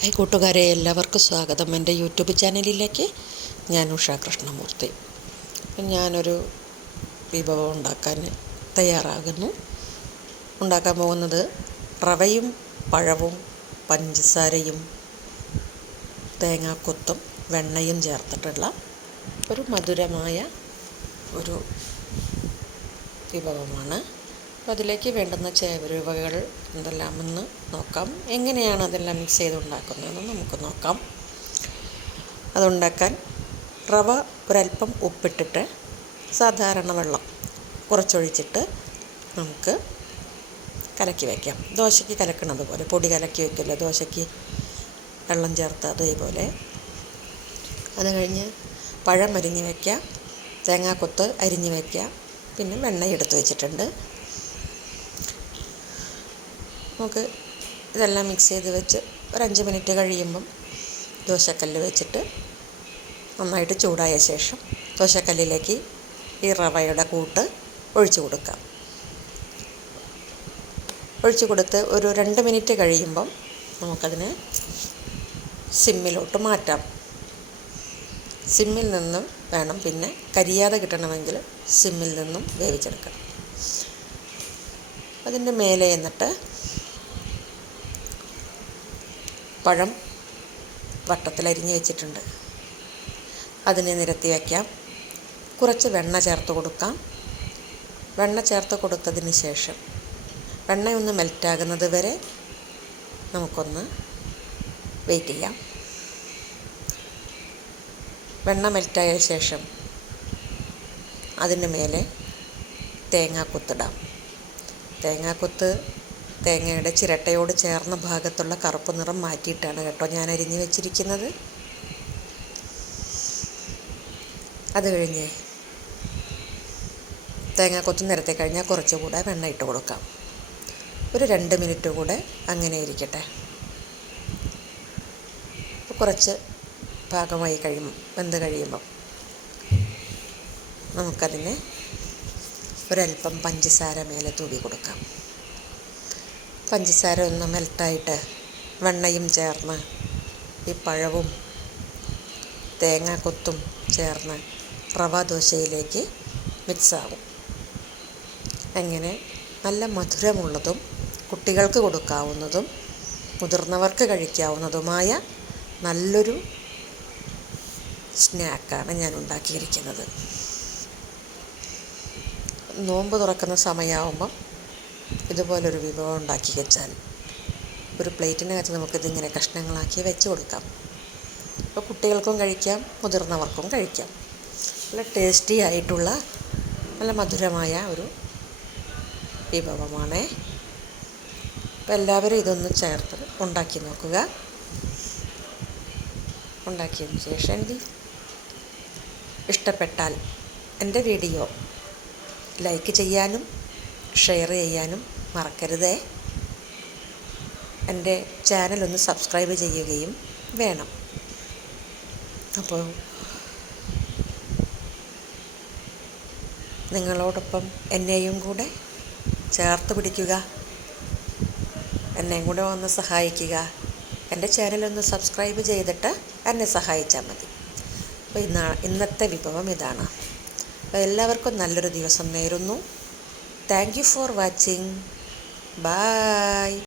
Hi കൂട്ടുകാരെ, എല്ലാവർക്കും സ്വാഗതം എൻ്റെ യൂട്യൂബ് ചാനലിലേക്ക്. ഞാൻ ഉഷ കൃഷ്ണമൂർത്തി. ഞാനൊരു വിഭവം ഉണ്ടാക്കാൻ തയ്യാറാകുന്നു. ഉണ്ടാക്കാൻ പോകുന്നത് റവയും പഴവും പഞ്ചസാരയും തേങ്ങാക്കൊത്തും വെണ്ണയും ചേർത്തിട്ടുള്ള ഒരു മധുരമായ ഒരു വിഭവമാണ്. അപ്പോൾ അതിലേക്ക് വേണ്ടുന്ന ചേരുവകൾ എന്തെല്ലാമെന്ന് നോക്കാം. എങ്ങനെയാണ് അതെല്ലാം മിക്സ് ചെയ്ത് ഉണ്ടാക്കുന്നതെന്ന് നമുക്ക് നോക്കാം. അതുണ്ടാക്കാൻ റവ ഒരല്പം ഉപ്പിട്ടിട്ട് സാധാരണ വെള്ളം കുറച്ചൊഴിച്ചിട്ട് നമുക്ക് കലക്കി വയ്ക്കാം. ദോശയ്ക്ക് കലക്കണത് പോലെ പൊടി കലക്കി വയ്ക്കില്ല, ദോശയ്ക്ക് വെള്ളം ചേർത്ത് അതേപോലെ. അത് കഴിഞ്ഞ് പഴം അരിഞ്ഞ് വയ്ക്കാം, തേങ്ങാക്കൊത്ത് അരിഞ്ഞ് വയ്ക്കാം, പിന്നെ വെണ്ണ എടുത്ത് വെച്ചിട്ടുണ്ട്. നമുക്ക് ഇതെല്ലാം മിക്സ് ചെയ്ത് വെച്ച് ഒരു 5 മിനിറ്റ് കഴിയുമ്പം ദോശക്കല്ല് വെച്ചിട്ട് നന്നായിട്ട് ചൂടായ ശേഷം ദോശക്കല്ലിലേക്ക് ഈ റവയുടെ കൂട്ട് ഒഴിച്ച് കൊടുക്കാം. ഒഴിച്ച് കൊടുത്ത് ഒരു 2 മിനിറ്റ് കഴിയുമ്പം നമുക്കതിനെ സിമ്മിലോട്ട് മാറ്റാം. സിമ്മിൽ നിന്നും വേണം, പിന്നെ കരിയാതെ കിട്ടണമെങ്കിൽ സിമ്മിൽ നിന്നും വേവിച്ചെടുക്കണം. അതിൻ്റെ മേലെ എന്നിട്ട് പഴം വട്ടത്തിലരിഞ്ഞ് വെച്ചിട്ടുണ്ട്, അതിനെ നിരത്തി വയ്ക്കാം. കുറച്ച് വെണ്ണ ചേർത്ത് കൊടുക്കാം. വെണ്ണ ചേർത്ത് കൊടുത്തതിന് ശേഷം വെണ്ണയൊന്ന് മെൽറ്റാകുന്നത് വരെ നമുക്കൊന്ന് വെയിറ്റ് ചെയ്യാം. വെണ്ണ മെൽറ്റായ ശേഷം അതിന് മേലെ തേങ്ങാക്കൊത്തിടാം. തേങ്ങാക്കൊത്ത് തേങ്ങയുടെ ചിരട്ടയോട് ചേർന്ന ഭാഗത്തുള്ള കറുപ്പ് നിറം മാറ്റിയിട്ടാണ് കേട്ടോ ഞാൻ അരിഞ്ഞ് വെച്ചിരിക്കുന്നത്. അത് കഴിഞ്ഞ് തേങ്ങാക്കൊത്ത് നിരത്തി കഴിഞ്ഞാൽ കുറച്ചുകൂടെ വെണ്ണ ഇട്ട് കൊടുക്കാം. ഒരു 2 മിനിറ്റ് കൂടെ അങ്ങനെ ഇരിക്കട്ടെ. കുറച്ച് പാകമായി വെന്ത് കഴിയുമ്പം നമുക്കതിന് ഒരല്പം പഞ്ചസാര മേലെ തൂവി കൊടുക്കാം. പഞ്ചസാര ഒന്ന് മെൽട്ടായിട്ട് വെണ്ണയും ചേർന്ന് ഈ പഴവും തേങ്ങാക്കൊത്തും ചേർന്ന് റവ ദോശയിലേക്ക് മിക്സാവും. അങ്ങനെ നല്ല മധുരമുള്ളതും കുട്ടികൾക്ക് കൊടുക്കാവുന്നതും മുതിർന്നവർക്ക് കഴിക്കാവുന്നതുമായ നല്ലൊരു സ്നാക്കാണ് ഞാൻ ഉണ്ടാക്കിയിരിക്കുന്നത്. നോമ്പ് തുറക്കുന്ന സമയമാകുമ്പം ഇതുപോലൊരു വിഭവം ഉണ്ടാക്കി വെച്ചാൽ ഒരു പ്ലേറ്റിനകത്ത് നമുക്കിതിങ്ങനെ കഷ്ണങ്ങളാക്കി വെച്ച് കൊടുക്കാം. അപ്പോൾ കുട്ടികൾക്കും കഴിക്കാം, മുതിർന്നവർക്കും കഴിക്കാം. നല്ല ടേസ്റ്റി ആയിട്ടുള്ള നല്ല മധുരമായ ഒരു വിഭവമാണ്. അപ്പോൾ എല്ലാവരും ഇതൊന്ന് ചേർത്ത് ഉണ്ടാക്കി നോക്കുക. ഉണ്ടാക്കിയതിന് ശേഷം ഇഷ്ടപ്പെട്ടാൽ എൻ്റെ വീഡിയോ ലൈക്ക് ചെയ്യാനും ഷെയർ ചെയ്യാനും മറക്കരുതേ. എൻ്റെ ചാനലൊന്ന് സബ്സ്ക്രൈബ് ചെയ്യുകയും വേണം. അപ്പോൾ നിങ്ങളോടൊപ്പം എന്നെയും കൂടെ ചേർത്ത് പിടിക്കുക, എന്നെയും കൂടെ ഒന്ന് സഹായിക്കുക. എൻ്റെ ചാനലൊന്ന് സബ്സ്ക്രൈബ് ചെയ്തിട്ട് എന്നെ സഹായിച്ചാൽ മതി. അപ്പോൾ ഇന്നത്തെ വിഭവം ഇതാണ്. അപ്പോൾ എല്ലാവർക്കും നല്ലൊരു ദിവസം നേരുന്നു. Thank you for watching. Bye.